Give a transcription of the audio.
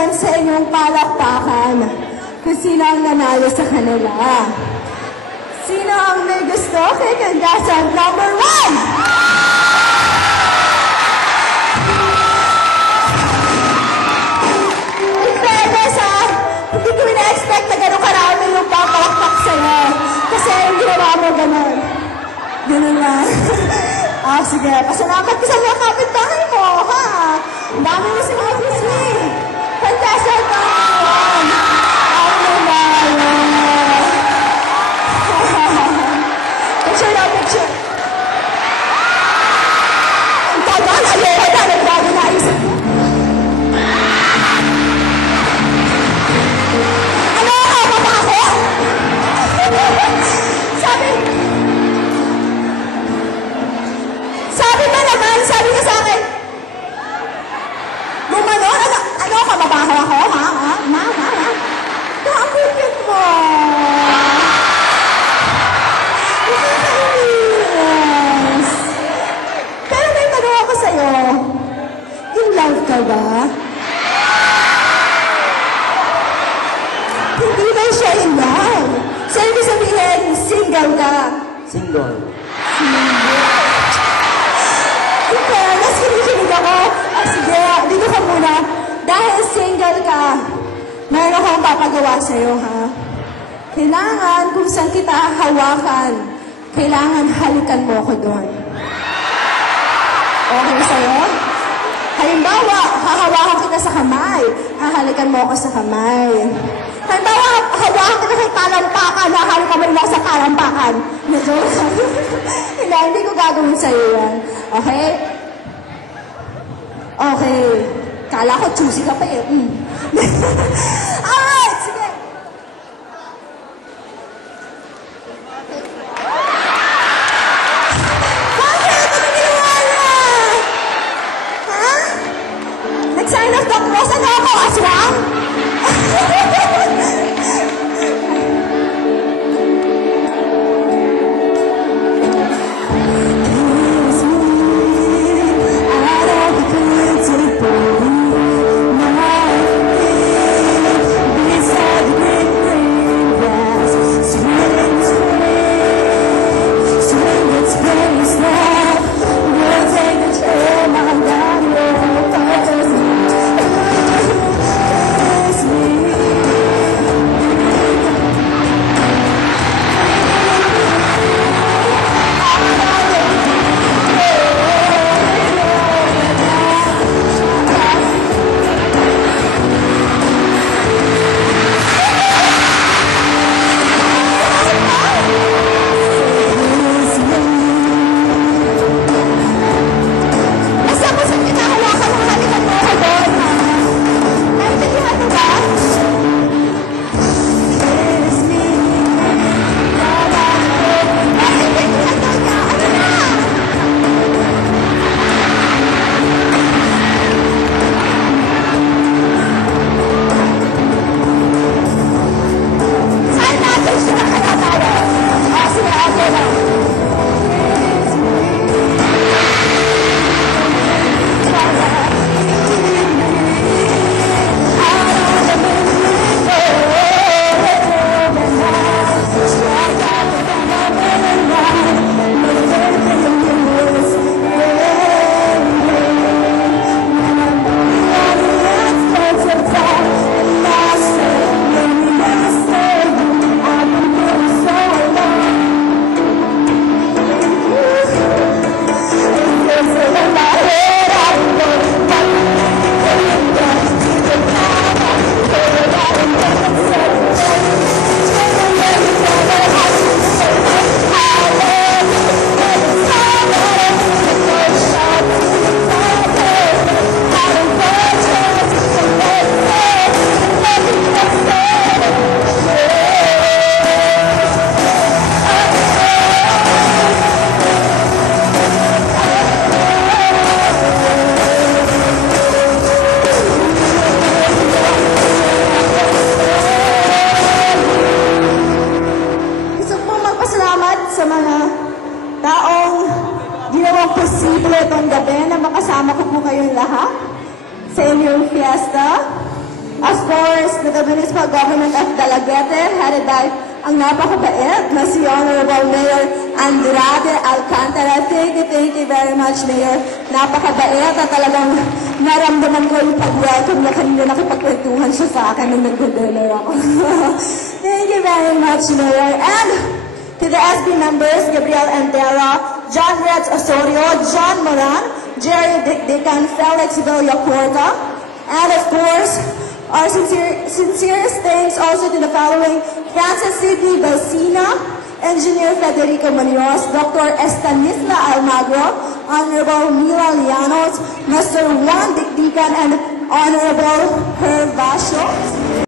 natin sa inyong palakpakan kung sino ang nanalo sa kanila. Sino ang may gusto kay contestant number 1? In fairness, hindi ko ina-expect na gano'ng karami yung papalakpak sa'yo. Kasi yung ginawa mo gano'n. Gano'n lang. Sige. Pasalamat ko sa mga kapitbahay mo, ha? Ang dami mo si mga Disney. Contestant number 1. Ang nanalo. Picture na, picture. Ang tagal, ayoko na. Nagbago na isip mo. Ano? Ama ba ako? Sabi ba naman, sabi ka sa akin, Lumano, ano ka, mabaho ako, ha? Ma? Ang cute mo. Yes. Pero may tanong ako sa'yo. In love ka ba? Hindi ba siya in love? So, ibig sabihin, single ka. Single. Okay, mas kinikinig ako. Sige, dito ka muna. Dahil single ka, meron akong papagawa sa'yo, ha? Kailangan, kung saan kita hawakan, kailangan halikan mo ako doon. Okay sa'yo? Halimbawa, hahawakan kita sa kamay. Hahalikan mo ako sa kamay. Halimbawa, hawakan kita sa talampakan. Hahalikan mo rin ako sa talampakan. Hindi ko gagawin sa'yo yan. Okay? Okay. Kala ko, choosy ka pa eh. Alright! Sige. Bakit? Ano ginawa niya? Ha? Nag-sign of the cross? Ano ako? Aswang? to the Municipal Government of Dalaguete, headed by ang napakabait na si Honorable Mayor Andrade Alcantara. Thank you very much, Mayor. Napakabait at talagang naramdaman ko yung pag-welcome na kanina nakipagkwentuhan siya sa akin nung nag-dinner ako. Thank you very much, Mayor. And to the SB members, Gabriel Entera, John Reds Osorio, John Moran, Jerry Dican, Felix Villacorta, and of course, our sincerest thanks also to the following: Francis Sidney Balsina, Engineer Federico Manios, Dr. Estanisla Almagro, Honorable Mila Llanos, Mr. Juan Dicdican, and Honorable Hervasio.